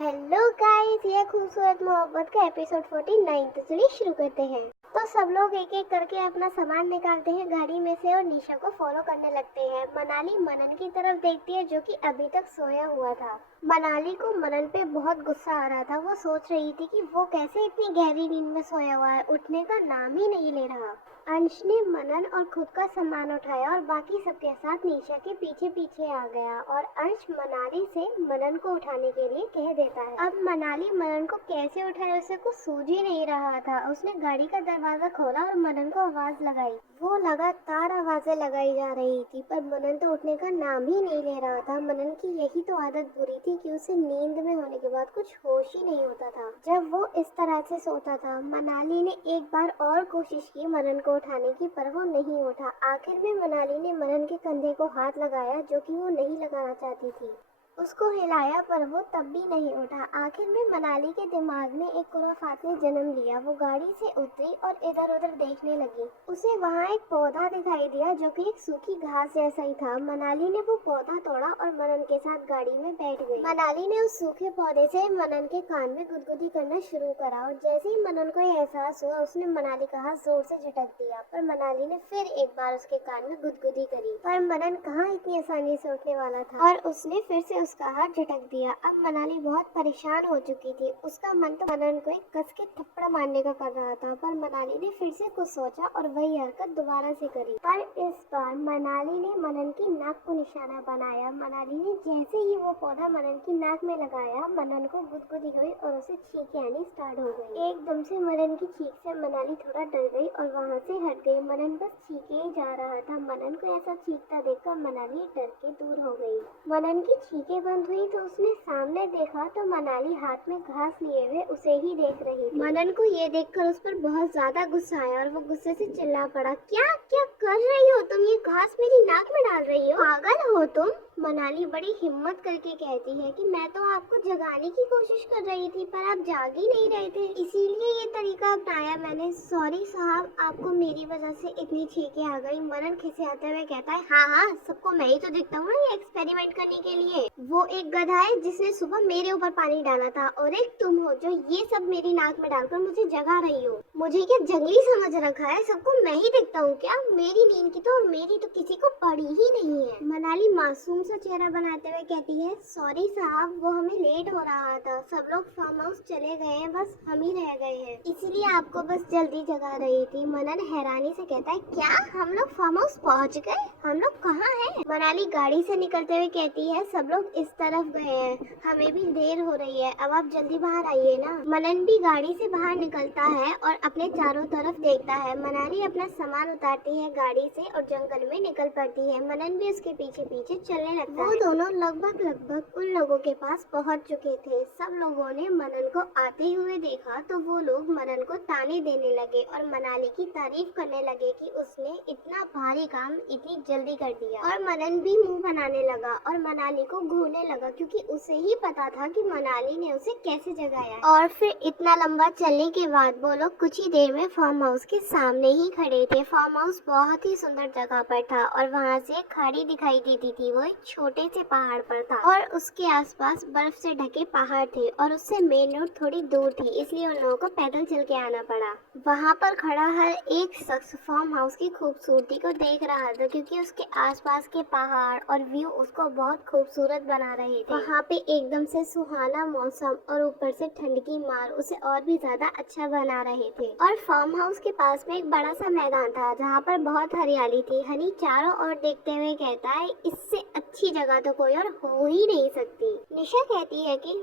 Hello guys, ये खूबसूरत मोहब्बत का एपिसोड 49। तो चलिए शुरू करते हैं। तो सब लोग एक एक करके अपना सामान निकालते हैं गाड़ी में से और निशा को फॉलो करने लगते हैं। मनाली मनन की तरफ देखती है जो कि अभी तक सोया हुआ था। मनाली को मनन पे बहुत गुस्सा आ रहा था। वो सोच रही थी कि वो कैसे इतनी गहरी नींद में सोया हुआ है, उठने का नाम ही नहीं ले रहा। अंश ने मनन और खुद का सामान उठाया और बाकी सबके साथ निशा के पीछे पीछे आ गया और अंश मनाली से मनन को उठाने के लिए कह देता है। अब मनाली मनन को कैसे उठाए उसे कुछ सूझ ही नहीं रहा था। उसने गाड़ी का दरवाजा खोला और मनन को आवाज लगाई। वो लगातार आवाजें लगाई जा रही थी पर मनन तो उठने का नाम ही नहीं ले रहा था। मनन की यही तो आदत बुरी थी कि उसे नींद में होने के बाद कुछ होश ही नहीं होता था जब वो इस तरह से सोता था। मनाली ने एक बार और कोशिश की मनन को उठाने की, पर वो नहीं उठा। आखिर में मनाली ने मनन के कंधे को हाथ लगाया जो कि वो नहीं लगाना चाहती थी। उसको हिलाया पर वो तब भी नहीं उठा। आखिर में मनाली के दिमाग में एक खुराफात ने जन्म लिया। वो गाड़ी से उतरी और इधर उधर देखने लगी। उसे वहाँ एक पौधा दिखाई दिया जो कि एक सूखी घास जैसा ही था। मनाली ने वो पौधा तोड़ा और मनन के साथ गाड़ी में बैठ गई। मनाली ने उस सूखे पौधे से मनन के कान में गुदगुदी करना शुरू करा और जैसे ही मनन को एहसास हुआ उसने मनाली का हाथ जोर से झटक दिया। पर मनाली ने फिर एक बार उसके कान में गुदगुदी करी, पर मनन कहाँ इतनी आसानी से उठने वाला था और उसने फिर से उसका हाथ झटक दिया। अब मनाली बहुत परेशान हो चुकी थी। उसका मन तो मनन को एक कस के थप्पड़ मारने का कर रहा था, पर मनाली ने फिर से कुछ सोचा और वही हरकत दोबारा से करी। पर इस बार मनाली ने मनन की नाक को निशाना बनाया। मनाली ने जैसे ही वो पौधा मनन की नाक में लगाया, मनन को गुदगुदी हुई और उसे छींकें आनी स्टार्ट हो गई। एकदम से मनन की छींक से मनाली थोड़ा डर गई और वहाँ से हट गई। मनन बस छींके ही जा रहा था। मनन को ऐसा चीखता देखकर मनाली डर के दूर हो गई। मनन की छींकें बंद हुई तो उसने सामने देखा तो मनाली हाथ में घास लिए हुए उसे ही देख रही थी। मनन को ये देखकर उस पर बहुत ज्यादा गुस्सा आया और वो गुस्से से चिल्ला पड़ा, क्या क्या कर रही हो तुम? ये घास मेरी नाक में डाल रही हो? पागल हो तुम? मनाली बड़ी हिम्मत करके कहती है कि मैं तो आपको जगाने की कोशिश कर रही थी पर आप जाग ही नहीं रहे थे, इसीलिए ये तरीका अपनाया मैंने। सॉरी साहब, आपको मेरी वजह से इतनी छींकें आ गई। मनन खिसियाते हुए कहता है, हाँ, सबको मैं ही तो दिखता हूँ ये एक्सपेरिमेंट करने के लिए। वो एक गधा है जिसने सुबह मेरे ऊपर पानी डाला था और एक तुम हो जो ये सब मेरी नाक में डालकर मुझे जगा रही हो। मुझे क्या जंगली समझ रखा है? सबको मैं ही दिखता हूँ क्या? मेरी नींद की तो और मेरी तो किसी को पड़ी ही नहीं है। मनाली मासूम सा चेहरा बनाते हुए कहती है, सॉरी साहब, वो हमें लेट हो रहा था। सब लोग फार्म हाउस चले गए हैं, बस हम ही रह गए हैं, इसलिए आपको बस जल्दी जगा रही थी। मनन हैरानी से कहता है, क्या हम लोग फार्म हाउस पहुँच गए? हम लोग कहाँ हैं? मनाली गाड़ी से निकलते हुए कहती है, सब लोग इस तरफ गए हैं, हमें भी देर हो रही है, अब आप जल्दी बाहर आइए ना। मनन भी गाड़ी से बाहर निकलता है और अपने चारों तरफ देखता है। मनाली अपना सामान उतारती है गाड़ी से और जंगल में निकल पड़ती है। मनन भी उसके पीछे पीछे चलने लगता है। वो दोनों लगभग उन लोगों के पास पहुंच चुके थे। सब लोगों ने मनन को आते हुए देखा तो वो लोग मनन को ताने देने लगे और मनाली की तारीफ करने लगे कि उसने इतना भारी काम इतनी जल्दी कर दिया। और मनन भी मुंह बनाने लगा और मनाली को घूरने लगा क्योंकि उसे ही पता था कि मनाली ने उसे कैसे जगाया। और फिर इतना लंबा चलने के बाद वो लोग कुछ ही देर में फार्म हाउस के सामने ही खड़े थे। फार्म हाउस बहुत ही सुंदर जगह पर था और वहाँ से एक खाड़ी दिखाई देती थी। वो एक छोटे से पहाड़ पर था और उसके आसपास बर्फ से ढके पहाड़ थे और उससे मेन रोड थोड़ी दूर थी, इसलिए उन लोगों को पैदल चल के आना पड़ा। वहाँ पर खड़ा हर एक शख्स फार्म हाउस की खूबसूरती को देख रहा था क्योंकि उसके आसपास के पहाड़ और व्यू उसको बहुत खूबसूरत बना रहे थे। वहाँ पे एकदम से सुहाना मौसम और ऊपर से ठंड की मार उसे और भी ज्यादा अच्छा बना रहे थे। और फार्म हाउस के पास में एक बड़ा सा मैदान था जहाँ पर बहुत हरियाली थी। हनी चारों ओर देखते हुए कहता है, इससे अच्छी जगह तो कोई और हो ही नहीं सकती। निशा कहती है कि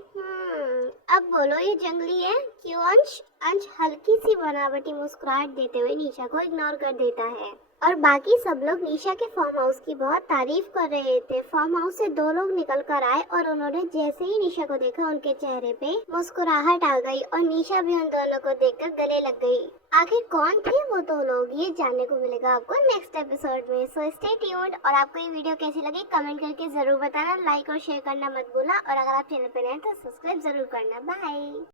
अब बोलो ये जंगली है क्यों अंश? अंश हल्की सी बनावटी मुस्कुराहट देते हुए निशा को इग्नोर कर देता है और बाकी सब लोग निशा के फार्म हाउस की बहुत तारीफ कर रहे थे। फार्म हाउस से दो लोग निकल कर आए और उन्होंने जैसे ही निशा को देखा उनके चेहरे पे मुस्कुराहट आ गई और निशा भी उन दोनों को देखकर गले लग गई। आखिर कौन थे वो दो लोग, ये जानने को मिलेगा आपको नेक्स्ट एपिसोड में। So stay tuned. और आपको ये वीडियो कैसी लगी कमेंट करके जरूर बताना। लाइक और शेयर करना मत भूलना और अगर आप चैनल पर नए हैं तो सब्सक्राइब जरूर करना। बाय।